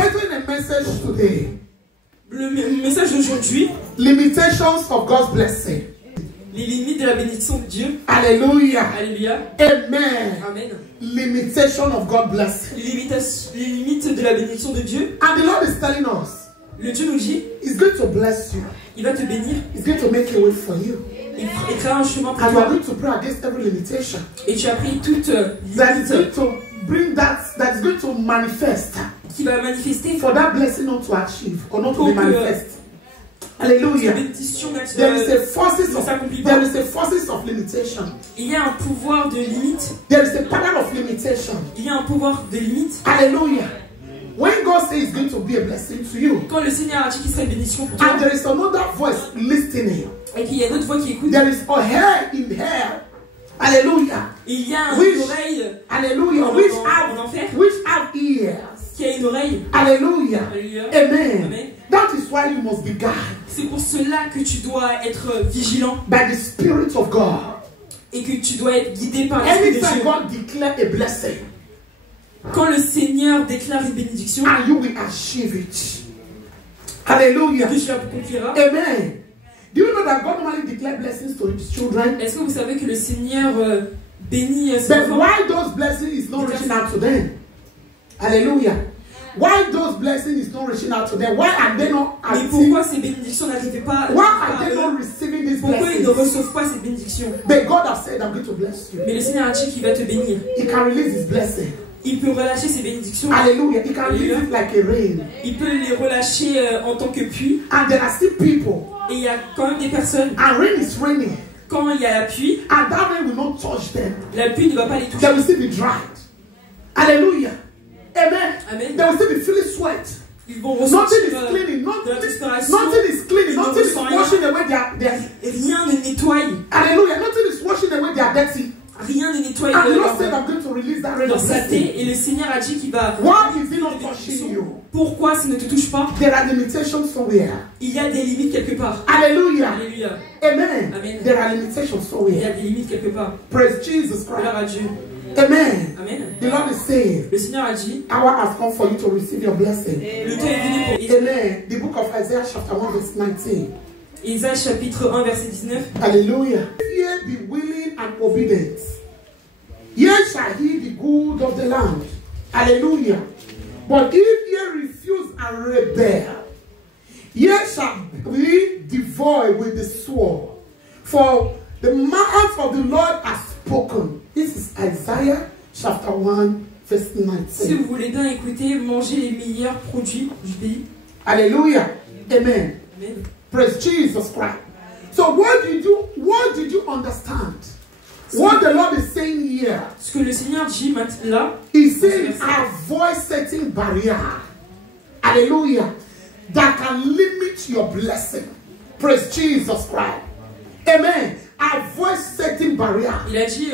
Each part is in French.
titling a message today. Le message d'aujourd'hui, Limitations of God's blessing. les limites de la bénédiction de Dieu. Hallelujah. Alléluia. Amen. Amen. Limitation of God's blessing. Les limites de la bénédiction de Dieu. And the Lord is telling us, Le Dieu nous dit, He's going to bless you. il va te bénir. He's going to make a way for you. Il créera un chemin pour And you are toi. going to pray against every limitation. Et tu as pris toute That is going limite to bring that is going to manifest qui va manifester for that blessing not to achieve or not to Pour be que- manifest. la Hallelujah. bénédiction. There is a forces ne of s'accomplit pas. there is a forces of limitation. Il y a un pouvoir de limite. There is a power of limitation. Il y a un pouvoir de limite. Hallelujah. When God says it's going to be a blessing to you, Quand le Seigneur a dit qu'il serait une bénédiction pour toi, and there is another voice listening, et qu'il y a d'autres voix qui écoutent, there is a hair in here. Hallelujah. il y a une Which- oreille Hallelujah. en enfer Which have ears. qui a une oreille. Hallelujah. Alléluia. Amen. Amen. That is why you must be guided C'est pour cela que tu dois être vigilant by the Spirit of God. et que tu dois être guidé par l'Esprit de Anytime Dieu. God declare a blessing, Quand le Seigneur déclare une bénédiction, and you will achieve it. Hallelujah. que tu la conquériras. Amen. Do you know that God normally declares blessings to his children? Est-ce que vous savez que le Seigneur bénit ses But enfants? why those blessings is not reaching out to them? Hallelujah. Why those blessings is not reaching out to them? Why are they not Mais acting? pourquoi ces bénédictions n'arrivaient pas Why à are they eux? not receiving these Pourquoi ils ne blessings? reçoivent pas ces bénédictions? But God has said, I'm going to bless you. Mais le Seigneur a dit qu'il va te bénir. He can release his blessing. Il peut relâcher ses bénédictions. Hallelujah. He can release it like a rain. Il peut les relâcher en tant que pluie. And there are still people. Et il y a quand même des personnes, And rain is raining. quand il y a la pluie, And that rain will not touch them. la pluie ne va pas les toucher. They will still be dried. Hallelujah. Amen. Amen. They will still be feeling sweat. Ils vont Nothing ressentir is cleaning. de la Nothing, transpiration. nothing is cleaning. Ils ne Nothing is ressentent rien. washing away their Rien ne nettoie. hallelujah. Nothing is washing away their dirty. Rien ne nettoie And the leur, Lord said, I'm going to release that rain leur of saleté. blessing. Et le Seigneur a dit qu'il va... Why is it not touching you? Pourquoi ça ne te touche pas? There are limitations somewhere. Il y a des limites quelque part. Hallelujah. Alléluia. Amen. Amen. There are limitations Il y somewhere. a des limites quelque part. Praise Jesus Gloire à Christ. Dieu. Amen. Amen. The Lord is saying, Le Seigneur a dit, hour has come for you to receive your blessing. le temps est venu pour Amen. The book of Isaiah chapter 1 verse 19. Isaïe chapitre 1 verset 19. Hallelujah. If ye be willing and obedient, ye shall he the good of the land. Hallelujah. But if ye refuse and rebel, ye shall be devoured with the sword. For the mouth of the Lord has spoken. This is Isaiah chapter 1 verse Si 19. vous voulez bien écouter, mangez les meilleurs produits du pays. Hallelujah. Amen. Amen. Praise Jesus Christ. So what did you understand? What the Lord is saying here, Ce que le Seigneur dit là, He's saying avoid setting barrier. Hallelujah. That can limit your blessing. Praise Jesus Christ. Amen. Avoid setting barrier. il a dit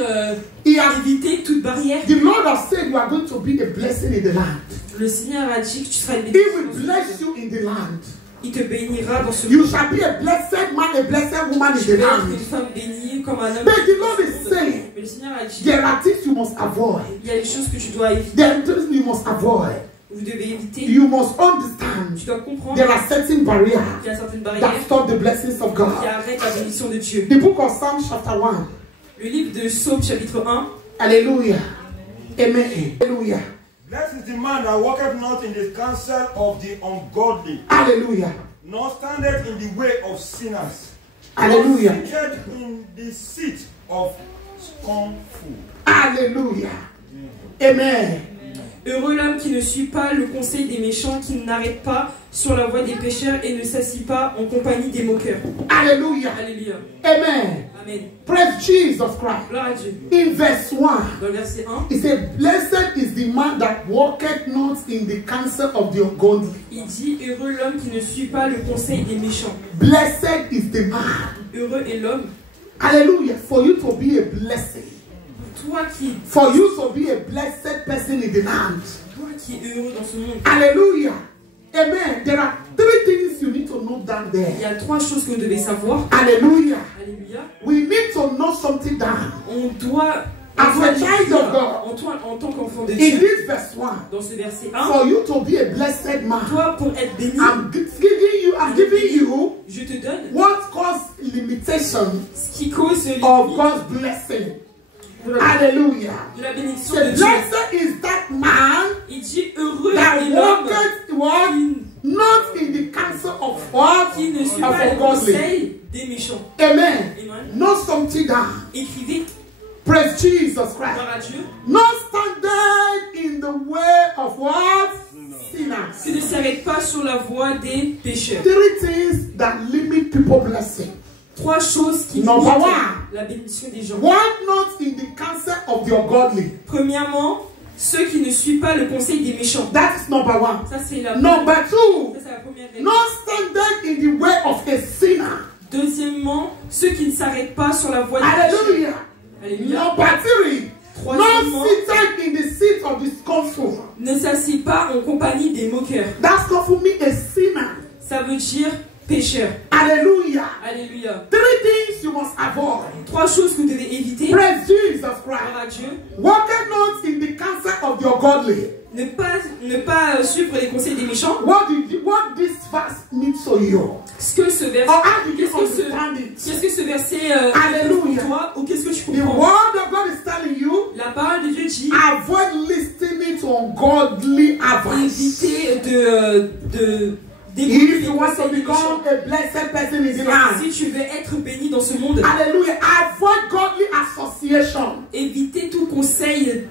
He has, éviter toute barrière. the Lord has said you are going to be a blessing in the land. Le Seigneur a dit que tu seras une He will bénédiction. bless you in the land. Il te bénira dans ce You monde. shall be a blessed man, a blessed woman in Tu the vas être une land. femme bénie comme un homme. But the Lord is saying, Mais le Seigneur a dit, there are things you must avoid. il y a des choses que tu dois éviter. There are things you must avoid. Vous devez éviter. You must understand Tu dois comprendre there are certain barriers qu'il y a certaines barrières that stop the blessings of qui God. arrêtent la bénédiction de Dieu. The book of Psalms chapter 1. Le livre de Psaume chapitre 1. Hallelujah. Amen. Hallelujah. Blessed is the man that walketh not in the counsel of the ungodly, Hallelujah. nor standeth in the way of sinners, Hallelujah. nor sitteth in the seat of scornful. Hallelujah. Amen. Heureux l'homme qui ne suit pas le conseil des méchants, qui n'arrête pas sur la voie des pécheurs et ne s'assit pas en compagnie des moqueurs. Hallelujah. Alléluia. Amen. Amen. Praise Jesus Christ. Gloire à Dieu. In verse 1, Dans le verset 1, he said, blessed is the man that walketh not in the counsel of the ungodly. il dit heureux l'homme qui ne suit pas le conseil des méchants. Blessed is the man. Heureux est l'homme. Hallelujah. For you to be a blessing. Toi qui be a blessed person in the land. es heureux dans ce monde. Hallelujah. Amen. There are three things you need to note down Il there. y a trois choses que vous devez savoir. Hallelujah. Alléluia. We need to note something down. On doit as a child of God, en tant qu'enfant de in Dieu, this verse 1, dans ce verset 1, for you to be a blessed man, toi, pour être béni, I'm giving you je te donne what causes limitation ce qui cause les of limites God's blessing. de la, Hallelujah. de la bénédiction The de Dieu. blessed is that man Il dit heureux that est l'homme walketh what? Not in the counsel of what? qui ne suit Of pas le ungodly. conseil des méchants. Amen. Amen. Not something down. Écrivez, Praise Jesus Christ. gloire à Dieu, Not standing in the way of what? Sinners. qui ne s'arrête pas sur la voie des pécheurs. 3 things that limit people's blessing. 3 choses qui Number limitent one. la bénédiction des gens. Walk not in the counsel of the ungodly. Premièrement, ceux qui ne suivent pas le conseil des méchants. That is number one. Ça, c'est la, Number two, ça, c'est la première règle. not standing in the way of a sinner. Deuxièmement, ceux qui ne s'arrêtent pas sur la voie des pécheurs. Hallelujah. Alléluia. Number three, Troisièmement, not seated in the seat of the scornful. ne s'assied pas en compagnie des moqueurs. That scornful means a sinner. Ça veut dire pécheur. Hallelujah. Alléluia. 3 things you must avoid. 3 choses que vous devez éviter. Praise Jesus Gloire Christ. à Dieu. Walk not in the counsel of the ungodly. Ne pas suivre les conseils des méchants. What this verse means to you? Ce que ce verset, Or how do you qu'est-ce understand it? que ce verset Alléluia. pour toi, ou qu'est-ce que tu The comprends? word of God is telling you, La parole de Dieu dit avoid listening to ungodly advice. éviter d'écouter If les you want to conseils des méchants. become a blessed person in the land, Si tu veux être béni dans ce monde, hallelujah, avoid godly association. éviter tout conseil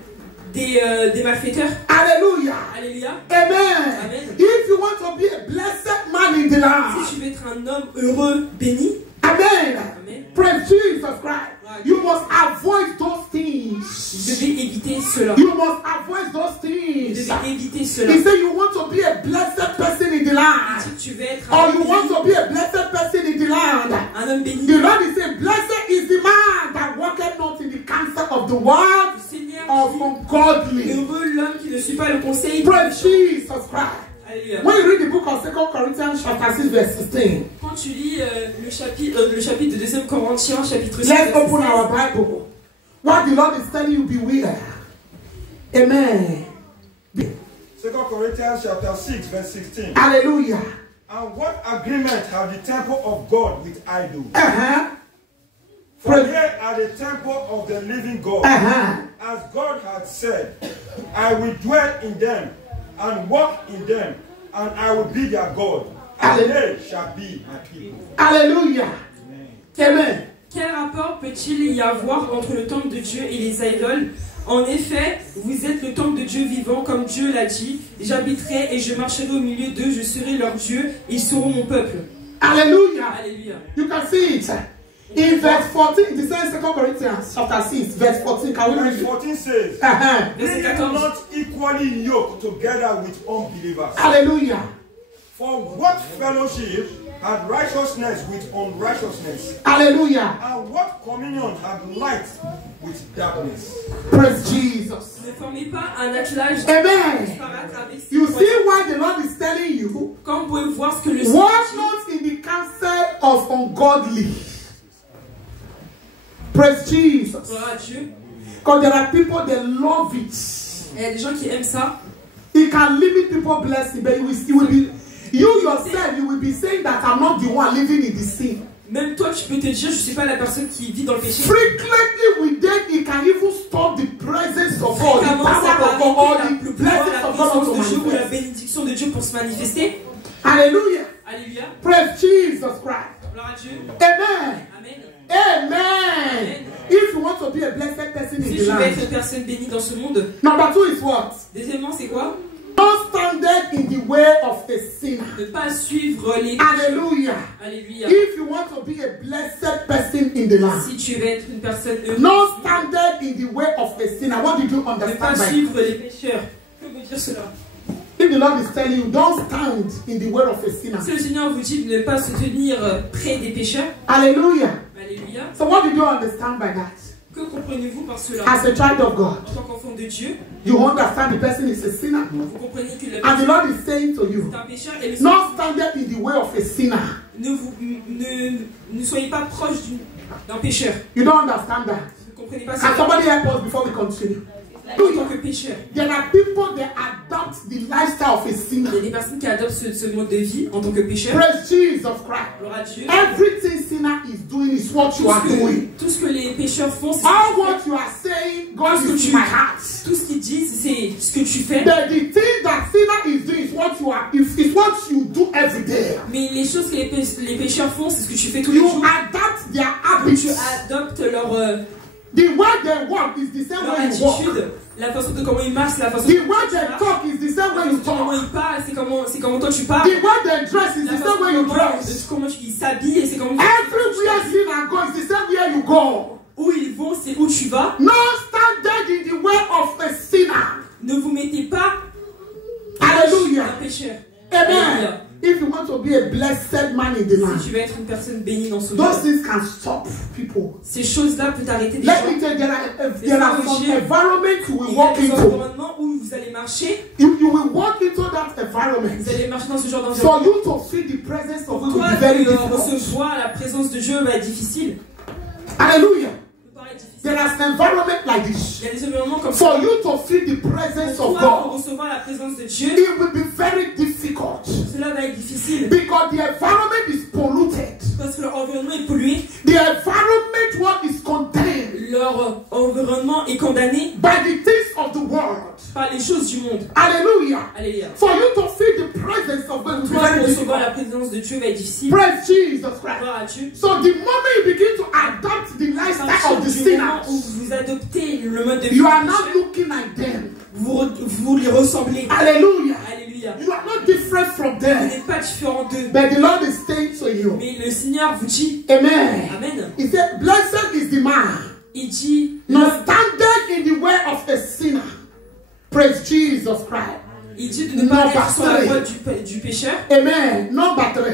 des malfaiteurs. Hallelujah. Alléluia. Amen. Amen. If you want to be a blessed man in the Si land, tu veux être un homme heureux, béni, amen. Amen. Praise Jesus Christ. You must avoid those vous things. devez éviter cela. You must avoid those Vous things. devez éviter cela. He said you want to be a blessed person in the land. Si tu veux être Or un you want to be a blessed person in the land. homme béni, The Lord is saying, blessed is the man that walketh not in the counsel of the world Seigneur, of dit, ungodly. heureux l'homme qui ne suit pas le conseil. Praise Jesus Christ. Alléluia. When you read the book of 2 Corinthians chapter 6 verse 16, Quand tu lis le chapitre de 2 Corinthiens, chapitre 6, let's verset open 16, our Bible. What the Lord is telling you, beware. Amen. 2 Corinthians chapter 6, verse 16. Hallelujah. And what agreement have the temple of God with idols? Uh-huh. For they are the temple of the living God. Uh-huh. As God had said, I will dwell in them and walk in them, and I will be their God, and they shall be my people. Hallelujah. Amen. Quel rapport peut-il y avoir entre le temple de Dieu et les idoles? En effet, vous êtes le temple de Dieu vivant, comme Dieu l'a dit. J'habiterai et je marcherai au milieu d'eux, je serai leur Dieu, ils seront mon peuple. Hallelujah. Alléluia. You can see it. In verse 14, it says 2 Corinthians chapter 6, verse 14. Can we read Verse it? 14 says, Uh-huh. Be Verset ye 14. not equally yoked together with unbelievers. Hallelujah. For what fellowship had righteousness with unrighteousness? Hallelujah. And what communion had light with darkness? Praise Jesus. Ne formez pas un attelage Amen. disparate avec ces You croyants. see why the Lord is telling you, Quand vous pouvez voir ce que le Seigneur walk dit, not in the counsel of ungodly. Praise Jesus. gloire à Dieu. Because there are people that love it. Il y a des gens qui aiment ça. It can limit people's blessing, but you will be, you yourself, you will be saying that I'm not the one living in the sin. Même toi, tu peux te dire, je ne suis pas la personne qui vit dans le péché. Frequently with them, it can even stop the presence of God, the Fréquemment, ça power va of God, or arrêter the le pouvoir, blessings la of God puissance to de Dieu ou la manifest. bénédiction de Dieu pour se manifester. Hallelujah. Alléluia. Praise Jesus Christ. Gloire à Dieu. Amen. Amen. Amen. If you want to be a blessed person in Si the tu veux être land. une personne bénie dans ce monde, Number 2 is what? deuxièmement, c'est quoi? Not standing in the way of a sinner. Ne pas suivre les Hallelujah. Alléluia. If you want to be a blessed person in the land. Si tu veux être une personne heureuse, Not standing in the way of a sinner. What did you ne pas understand by suivre les pécheurs. Que veut dire cela? If the Lord is telling you, don't stand in the way of a sinner. Si le Seigneur vous dit de ne pas se tenir près des pécheurs, Hallelujah. alléluia, So what did you understand by that? que comprenez-vous par cela? As a child of God, En tant qu'enfant de Dieu, you understand the person is a sinner. vous comprenez que la And the personne Lord is saying to est you, un pécheur et le not standing in the way of a sinner. ne soyez pas proche d'un pécheur. You don't understand that. Vous ne comprenez pas Can cela. somebody help us before we continue? En tant que pécheur, There are people that adopt the lifestyle of a il y sinner. a des personnes qui adoptent ce mode de vie en tant que pécheur. Praise Jesus Christ. Gloire à Dieu. Everything sinner is doing is what you are doing. Tout ce que les pécheurs font, c'est All what you are saying, God Tout ce que is in tu- my heart. tout ce qu'ils disent, c'est ce que tu fais. The thing that sinner is doing is what you are is what you do every day. Mais les choses que les pécheurs font, c'est ce que tu fais tous les You jours. adapt their Donc tu habits. adoptes leur The way they walk is the same way you walk. attitude, la façon de comment ils marchent, la façon The de way they talk is the same way you comment talk. ils parlent, c'est comment toi tu parles. The way they dress is La the façon same way you dress. comment ils s'habillent et c'est comment Everywhere sinner goes is the same way you go. où ils vont, c'est où tu vas. No standard in the way of a sinner. Ne vous mettez pas Hallelujah. un pécheur. Amen. Alléluia. If you want to be a blessed man in the Si land, tu veux être une personne bénie dans ce those monde, things can stop people. ces choses-là peuvent t'arrêter des Let gens. me tell you, there are some environments you will Il y a walk des into. environnements où vous allez marcher, You will walk into that environment. vous allez marcher dans ce genre d'environnement. For you to feel the presence of God Toi, will be very de difficult. recevoir la présence de Dieu va être difficile. Hallelujah. Ça peut paraître difficile. There is an environment like this. Il y a des environnements comme ça. For you to feel the presence Pour of toi, pour God, recevoir la présence de Dieu, it will be very difficult. cela va être difficile. Because the environment is polluted. Parce que leur environnement est pollué, The environment what is contained leur environnement est condamné by the things of the world. par les choses du monde. Hallelujah. Alléluia. For you to feel the presence of God will be Toi, very pour recevoir difficult. la présence de Dieu va être difficile. Praise Jesus Christ. Gloire à Dieu. So the moment you begin to adopt the À lifestyle partir of the du moment où sinners, vous adoptez le mode de vie you are du not pécheur, looking like them. vous les ressemblez. Hallelujah. Alléluia. You are not different from Vous them. n'êtes pas différent d'eux. But the Lord is saying to you, Mais le Seigneur vous dit, Amen. Amen. He said, blessed is the man Il dit, not standing in the way of a sinner. Praise Jesus Christ. il dit de ne pas Non, être sur la pasteur. voie du pécheur. Amen. Number 3.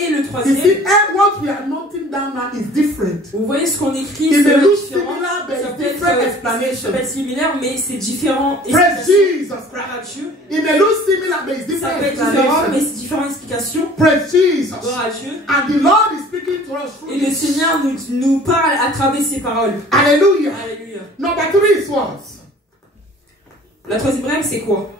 Et le You see, troisième, what we are noting down now is different. vous voyez ce qu'on écrit, It c'est may look différent. similar, but Ça it's peut être different explanation. pas similaire, mais c'est différent. Praise Explication. Jesus Gloire à Christ. Dieu. It may look similar, but it's Ça different peut être différent, mais explanation. c'est différentes explications. Praise Jesus. Gloire à Dieu. And the Lord is speaking to us through Et le this. Seigneur nous parle à travers ses paroles. Hallelujah. Alléluia. Number 3 is what? La troisième règle, c'est quoi?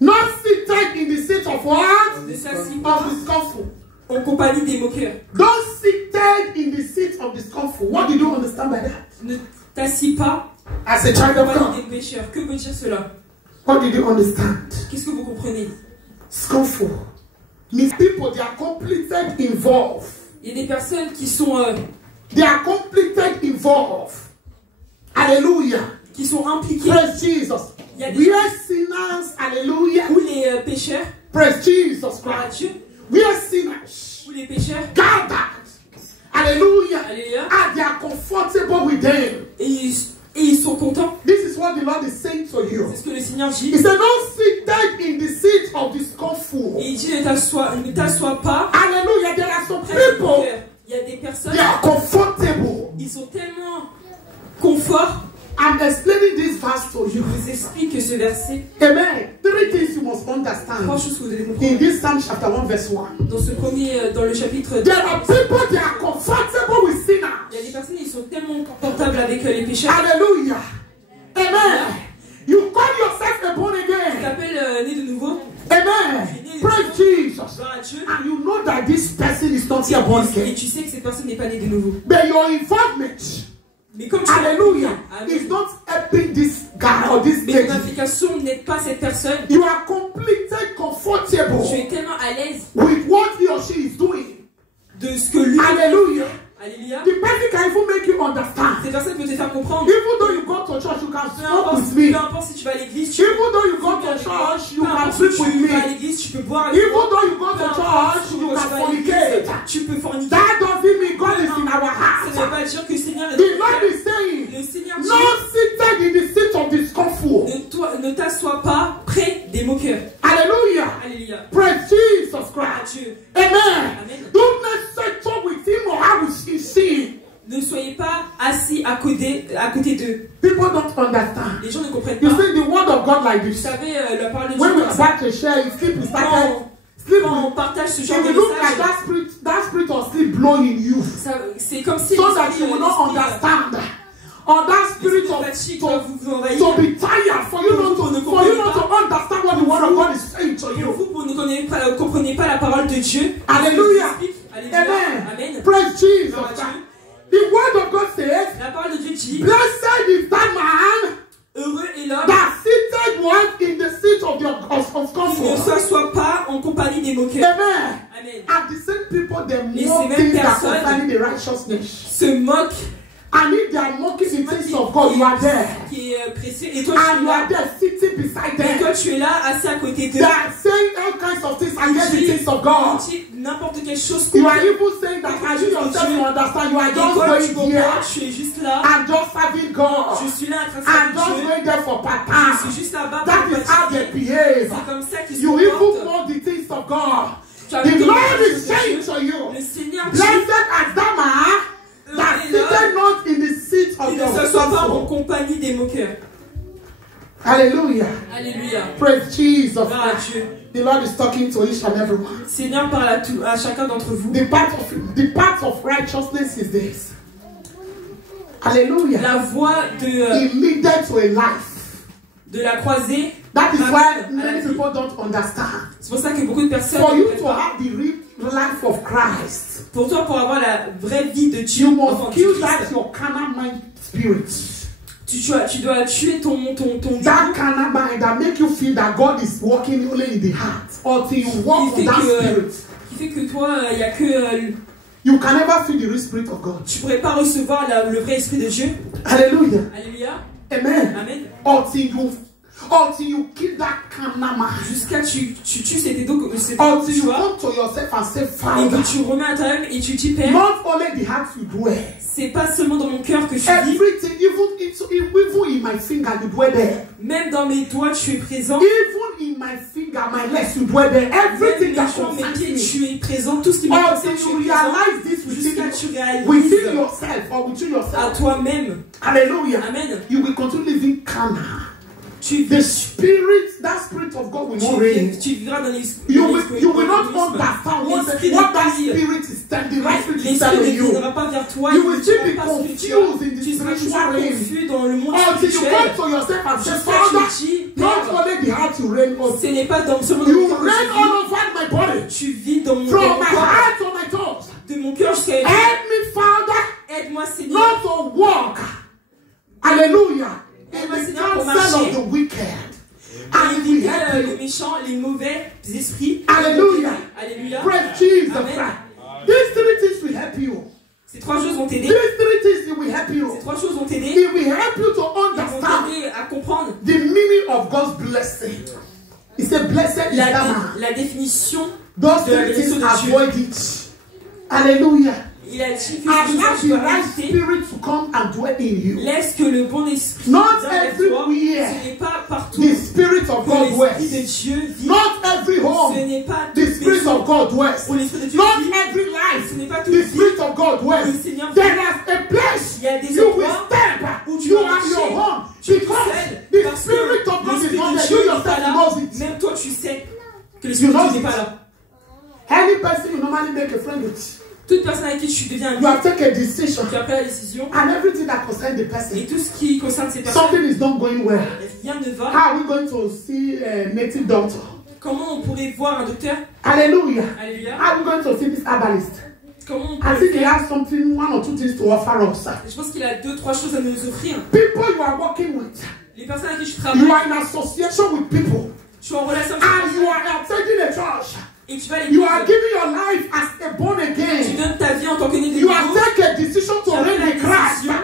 Not seated in the seat of what? Ne s'assis Of pas discomfort. en compagnie des moqueurs. Don't seated in the seat of discomfort. What did you understand by that? Ne t'assis pas As a en child of compagnie God, des pécheurs. Que veut dire cela? what did you understand? Qu'est-ce que vous comprenez? Discomfort means people they are completely involved. Il y a des personnes qui sont They are completely involved. Hallelujah. impliquées. Praise Jesus. Il y a des We are sinners. Hallelujah. Où les pécheurs, Praise Jesus gloire à Christ. Dieu, We are sinners. où les pécheurs, Gathered. Hallelujah. alléluia, And they are comfortable with them. et ils sont contents. This is what the Lord is saying to you. C'est ce que le Seigneur He dit. said, don't sit in the seat of discomfort. Et il dit ne t'assois pas Hallelujah. There are some près des people, moqueurs. Il y a des personnes, they are comfortable. ils sont tellement confort. I'm explaining this verse to Je you. vous explique ce verset. Amen. 3 things you must Trois understand. choses que vous devez comprendre. In this Psalm chapter 1 verse 1. Dans ce premier, dans le chapitre, There are people they are comfortable with il y a sinners. des personnes, ils sont tellement confortables avec les pécheurs. Hallelujah. Amen. You call yourself a born Tu again. t'appelles né de nouveau. Amen. Praise Jesus. Gloire à Dieu. And you know that this person is not yet born Et again. tu sais que cette personne n'est pas née de nouveau. But your involvement, Mais comme tu hallelujah, Amen. is not helping this guy or this Mais ton lady. implication n'aide pas cette personne. You are completely Tu comfortable es tellement à l'aise with what he or she is doing. de ce que lui. Hallelujah. Alléluia. The person can even make you understand. Cette personne peut te faire comprendre. Even though you go to church, you can Peu smoke importe, with me. peu importe si tu vas à l'église, tu Even though you go to church, you peu can importe sleep si with tu vas à me. l'église, tu peux boire avec Even moi. though you go Peu to importe, church, si you tu can vas à l'église, fornicate. tu peux forniquer. That doesn't mean God is in our Ça ne veut heart. pas dire que le Seigneur est The Lord is saying, Le Seigneur dit, not seated in the seat of discomfort. ne t'assois pas près des moqueurs. Hallelujah. Alléluia. Praise Jesus À Christ. Dieu. Amen. Amen. Don't let settle with him or how he see. Ne soyez pas assis à côté d'eux. People don't understand. Les gens ne comprennent You pas. see the word of God like Vous this. savez, la parole de When we Dieu, are about to share, sleep we started. Sleep quand on with, partage ce genre if de you look like message, that spirit of sleep blowing in you. c'est comme si So that l'esprit, you will not understand or that spirit L'esprit de of fatigue doit vous envahir. to be tired, for you not to understand what the word of God is saying to you. Vous ne comprenez pas la parole de Dieu. Hallelujah. Alléluia. Amen. Amen. Praise Jesus. Gloire à Dieu. The word of God says, La parole de Dieu dit, blessed is that man heureux est l'homme that seated one in the seat of qui ne comfort. s'assoit pas en compagnie des moqueurs. Amen. Amen. And the same people, they Et mock ces mêmes things that personnes concerning the righteousness. Se moque And if they are mocking the things of God, you are there. qui est précieux. Et toi, And tu you es are là. there sitting beside Et them. toi, tu es là, assis à côté They d'eux. are saying all kinds of things against the things of God. Tu dis n'importe quelle chose. You are even saying that as you yourself you understand, you are Et just toi, tu going here comprends, tu es juste là. and just serving God. Je suis là en train de And just servir Dieu. going there for Je part-time. suis juste là-bas That pour is how they participer. behave. C'est comme ça qu'ils se You even comportent. know the things of God. Tu as The vu Lord quelque is chose de saying Dieu. to you, Le Seigneur dit, blessed as that man that seated not in the seat of il ne your s'assoit pas en comfort. compagnie des moqueurs. Hallelujah. Alléluia. Praise Jesus. Gloire à Dieu. The Lord is talking to each and every one. Seigneur parle à chacun d'entre vous. The path of righteousness is this. Hallelujah. La voie He leaded to a life. de la croisée. That is why Amen. many people don't understand. C'est pour ça que beaucoup de personnes For ne you comprennent to pas. have the real life of Christ, Pour toi, pour avoir la vraie vie de Dieu, you enfant must de kill Christ, that your carnal mind spirit. tu dois tuer ton That ego carnal mind that make you feel that God is working only in the heart. Until you walk qui on that fait spirit, que toi, il n'y a que you can never feel the real spirit of God. tu pourrais pas recevoir le vrai esprit de Dieu. Hallelujah. Alléluia. Amen. Amen. Until you kill that carnal mind. Jusqu'à tu tues cet ego, Until you tu vois, come to yourself and say, et Father, que tu remets à toi-même et tu dis Père, not only the heart you dwell, c'est pas seulement dans mon cœur que je vis, everything, even in my finger, you dwell there. même dans mes doigts tu es présent, Even in my finger, my legs, you dwell there. même Everything mes that jambes, mes concerns pieds, me. tu es présent, tout ce qui me concerne, Until tu you es présent, realize this jusqu'à tu within réalises yourself or within à yourself. toi-même. Hallelujah. Amen. You will continue living carnal. Tu The spirit, that spirit of God will not reign. vivras dans l'esprit. You will not understand what that spirit is telling, the right spirit is telling L'esprit ne you. viendra pas vers toi. You il will ne still sera be pas confused spirituel. in the Tu seras toujours spiritual realm. confus dans le monde Until you spirituel. come to yourself and say, Jusqu'à Father, tu dis, not Père, only the heart you reign over, ce n'est pas dans seulement dans you mon cœur que reign je all over my body. vis. Tu vis dans mon From corps. my heart to my toes. De mon cœur jusqu'à Help me, Father, aide-moi Seigneur. not to walk. Hallelujah. In Aide-moi the Seigneur pour counsel marcher. of the wicked. Et And we éviter help les you. méchants, les mauvais esprits. Hallelujah. Alléluia. Praise Jesus Amen. Christ. These three things will help you. Ces trois choses vont t'aider. These three things will help you. Ces trois choses vont t'aider. It will help you to Ils vont understand t'aider à comprendre the meaning of God's blessing. He said, blessed is that man. la définition Those de la three bénédiction things, de Dieu. avoid it. Hallelujah. Il a dit que Allow tu the dois right éviter. spirit to come and dwell in you. Laisse que le bon esprit Not vienne avec toi. everywhere. Ce n'est pas partout The spirit of que God l'esprit de dwells. Dieu vit. Not every Ce home. n'est pas The toute spirit maison of God dwells. où l'esprit de Dieu Not vit. every life. Ce n'est pas toute The vie. spirit of God dwells. Le Seigneur There vit. is a place Il y a des you will endroits step où tu you vas are marcher. your home Tu es because seul, the parce que spirit of God is l'esprit not de there. Dieu You n'est pas yourself là. knows it. Même toi tu sais que l'esprit You de know Dieu n'est it. pas là. Any person you normally make a friend with, Toute personne avec qui tu deviens you ami, have taken a decision, tu as pris la décision and everything that concerns the person, et tout ce qui concerne ces personnes, something is not going well. rien ne va. How are we going to see a native doctor? Comment on pourrait voir un docteur? Hallelujah. Alléluia. How are we going to see this herbalist? Comment on I pourrait think he faire? has something, one or two things to offer us. Je pense qu'il a 2-3 choses à nous offrir. People you are working with, Les personnes avec qui je you travaille, are in association with people, je suis en relation avec ces and you personnes are attending a church. et tu vas à You are l'église. giving your life as a born Tu again. donnes ta vie en tant que né de You have nouveau. taken a decision to Tu as pris reign la with Christ. décision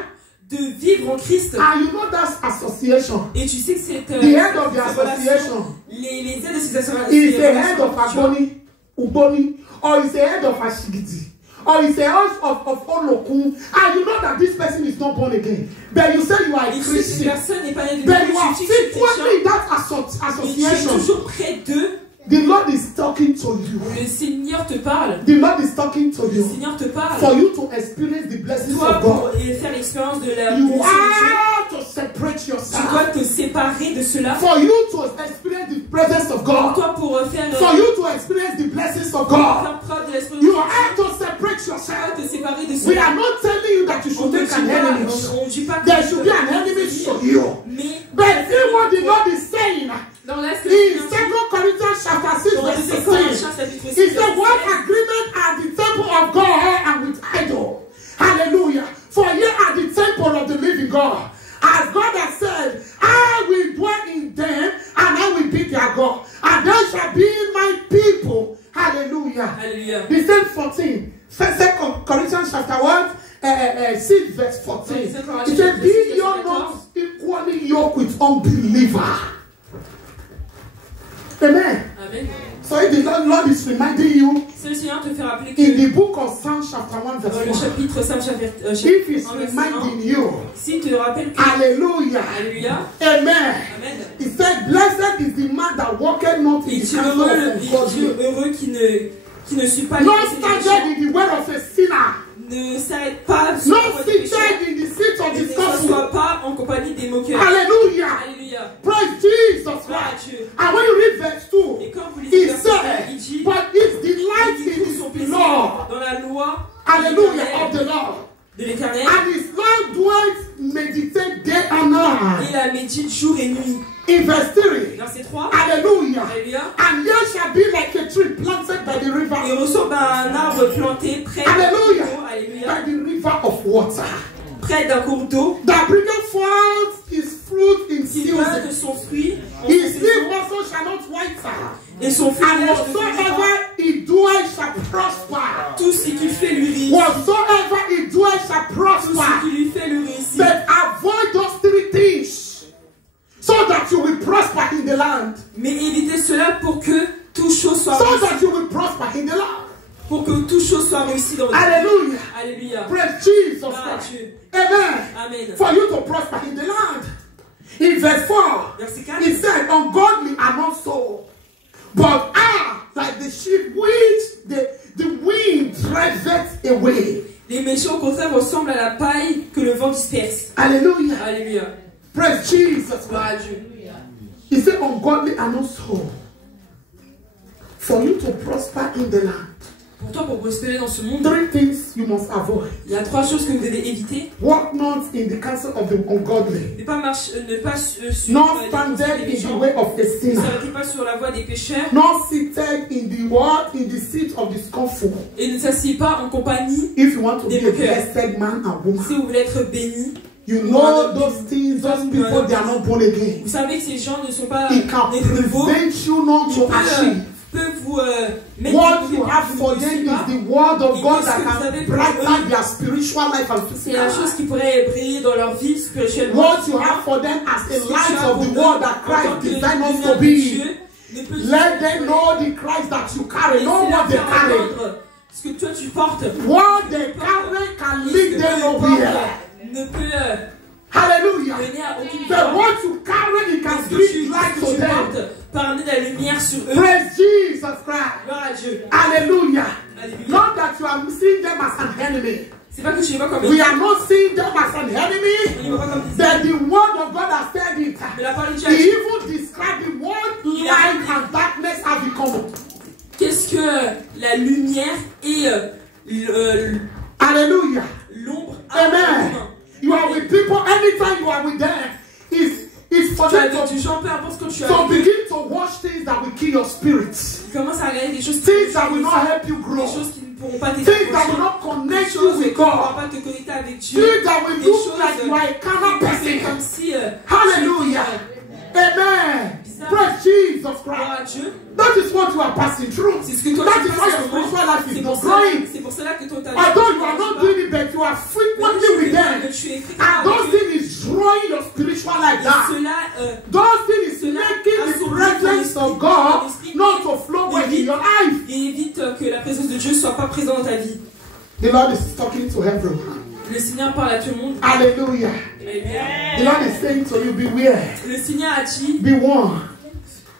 de vivre en Christ. And you know that's association. Et tu sais que cette The head of the cette relation, association les aides de ces associations, is the head of Agboni, Uboni, or is the head of Ashigidi, or is the head of Olokun. And you know that this person is not born again. But you say you are a et tu sais que cette Christian. personne n'est pas née de But you nouveau, are tu dis que tu es frequently chrétien, in that mais tu es association. toujours près d'eux. The Lord is talking to you. Le Seigneur te parle. The Lord is talking to Le you. Seigneur te parle. For you to experience the blessings Toi, of pour God, faire l'expérience de la you bénédiction de Dieu, have to separate tu yourself. dois te séparer de cela. For you to experience the presence of God. Toi, pour faire For you to experience the blessings of God. faire preuve de l'esprit de You Dieu, have to separate separate yourself. te séparer de We cela. are not telling you that you On should ne make an enemy. dit pas que There should be an enemy to you. mais But see what the Lord is saying dans la in 2 Corinthians chapter 6 dans verse 2 Corinthiens 16. chapitre 6, He said, what agreement are the temple of God and with idol? Hallelujah. For ye are the temple of the living God. As God has said, I will dwell in them and I will be their God. And they shall be my people. Hallelujah. Alléluia. The same 14. 2 Corinthians chapter 1, 6 verse 14. It said, be ye not equally yoked with unbeliever. Amen. Amen. So if the Lord is reminding you C'est le Seigneur te fait rappeler in que the book of Psalms chapter 1 dans le verse 1, chapitre 5 if he's chapitre 1, reminding you, s'il te rappelle que hallelujah, Alléluia. amen. Amen. He said, blessed is the man that walketh not in Il the est counsel heureux, of ungodly, heureux qui ne suit pas les not conseils des standeth méchants, in the way of a sinner, ne s'arrête pas sur not la voie des pécheurs, seated in the seat of et ne the scornful. s'assoit pas en compagnie des moqueurs. Hallelujah. Alléluia. Praise Jesus Gloire à Christ. Dieu. And when you read verse 2, Et quand vous he lisez verset 2, said, il dit but his delight il trouve in son his plaisir law. dans la loi Hallelujah, of the Lord. de l'Éternel. And his law dwells meditate day and night. Il la médite jour et nuit. In verse 3, Verset 3. hallelujah. Alléluia. And ye shall be like a tree planted by the Il river, ressemble à un arbre planté près d'un Alléluia. cours d'eau. Alléluia. by the river of water, Près d'un cours d'eau. that bringeth forth his fruit in Qui donne season. son fruit en His saison, leaf also shall not wither, et son and feuillage ne whatsoever he doeth shall prosper. tout ce qu'il fait lui réussit. Whatsoever he doeth shall Tout ce prosper. qui lui fait lui réussit. But avoid those three things, so that you will prosper in the land. Mais évitez cela pour que toute chose soit So réussie. that you will prosper in the land. Pour que toute chose soit réussie dans le Hallelujah. Alléluia. Praise Jesus Gloire à Christ. Dieu. Amen. Amen. For you to prosper in the land. In verse 4, Verset 4. he said, ungodly are not so, but are like the sheep which the wind driveth away. Les méchants au contraire ressemblent à la paille que le vent disperse. Hallelujah. Alléluia. Praise Jesus Gloire à Christ. Dieu. He said, ungodly are not so. For you to prosper in the land, Pour toi, pour prospérer dans ce monde, three things you must avoid. il y a 3 choses que vous devez éviter. Walk not in the counsel of the ungodly, Ne pas suivre nor les standeth conseils des in the méchants. way of a Ne sinner, s'arrêtez pas sur la voie des pécheurs. nor seated in the what? In the seat of the scornful. Et ne s'assieds pas en compagnie. If you want to be a Des moqueurs. blessed man and woman, Si vous voulez être béni, you know those things, those people, they are not born again. vous savez que ces gens ne sont pas It can nés de nouveau. prevent you not Ils to achieve. peuvent vous mettre What de côté you pour have que vous for ne them puissiez pas. is the word of Ils God disent that que vous can avez pour brighten eux. their spiritual life and C'est la chose physical. qui pourrait briller dans leur vie spirituellement. What you have for them as a light of the world that Christ designed us to be. Let them know the Christ that you carry, know what they carry. Ce que toi tu portes What they carry can lead them nowhere. ne peut Hallelujah. mener à aucune The fin. what you carry, it can Ce que bring light tu to them. portes peut amener de la lumière sur eux. Praise Jesus Christ. Gloire à Dieu. Hallelujah. Alléluia. Not that you are seeing them as an enemy. C'est pas que tu les vois comme We are not seeing them as an on enemy. les voit pas comme des That the word of God has said it. Mais la parole de Dieu He a dit, even described the word light and darkness have become. qu'est-ce que la lumière et Hallelujah. l'ombre a en Amen. commun. You are with people anytime you are with them. It's for Tu as them du to genre, peu importe ce que tu as so vécu, begin to watch things that will kill your spirit. tu commences à regarder des choses qui Things that will not help you des grow. choses qui ne pourront pas Things that will t'aider, not des connect you choses qui with ne pourront God. pas te connecter avec Dieu, Things that will des look choses like you are a carnal c'est comme person. si Hallelujah. Amen. Praise Jesus gloire à Christ. Dieu. That is what you are passing through. C'est ce que toi That tu is why passes your en ce moment. spiritual life is C'est not pour cela- growing. c'est pour cela que ton talent Although you are not doing it, but you are frequently with them. And those things is drawing your spiritual life down. Cela Those things is making the presence of God not to flow well in your life. évite que la présence de Dieu ne soit pas présente dans ta vie. The Lord is talking to everyone. Le Seigneur parle à tout le monde. Hallelujah. Amen. The Lord is saying to you, beware. Le Seigneur a dit, Be warned.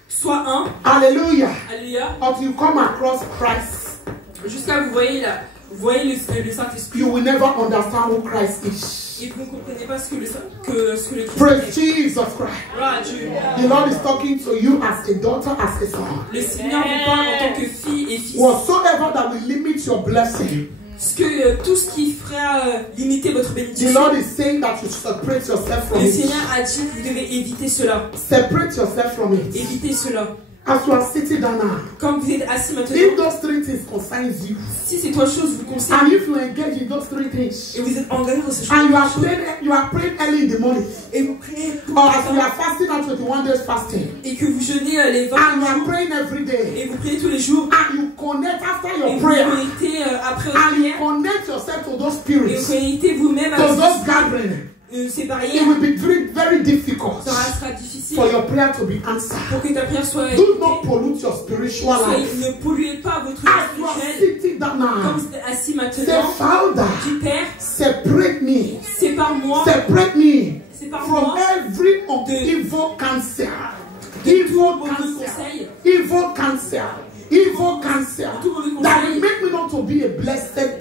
sois un, Hallelujah. alléluia, Until you come across Christ, jusqu'à vous voyez le Saint-Esprit you will never understand who Christ is. et vous ne comprenez pas ce que le Christ Praise est. Jesus Christ. Gloire à Dieu. The Lord is talking to you as a daughter, as a son. Le Seigneur vous parle en tant que fille et fils. Whatsoever that will limit your blessing, Parce que tout ce qui fera limiter votre The bénédiction, Lord is saying that you separate yourself from le it. Seigneur a dit que vous devez éviter cela. Separate yourself from it. Évitez cela. As you are sitting down now, Comme vous êtes assis maintenant, if those three things concerns you, si ces trois choses vous and concernent if you engage in those three things, et vous êtes engagé dans ces and choses, you are praying early in the morning, et vous priez tout or le as you matin, are fasting on 21 days fasting, et que vous jeûnez les 20 and you are jours, praying every day, et vous priez tous les jours, and you connect after et your vous prayer, connectez après votre and you prière, connect yourself to those et vous spirits, connectez vous-même à to those gatherings, ces it barrières, will be very difficult ça sera difficile for your prayer to be answered. pour que ta prière soit Do not écoutée. pollute your spiritual life. Ne polluez pas votre vie As you are spirituelle. sitting down Comme now, vous êtes assis say, maintenant, Father, du Père, separate me, sépare-moi separate me Sépare-moi from every de evil cancer, tout evil mauvais cancer, conseil, evil cancer, evil cancer tout mauvais that conseil will make me not to be a blessed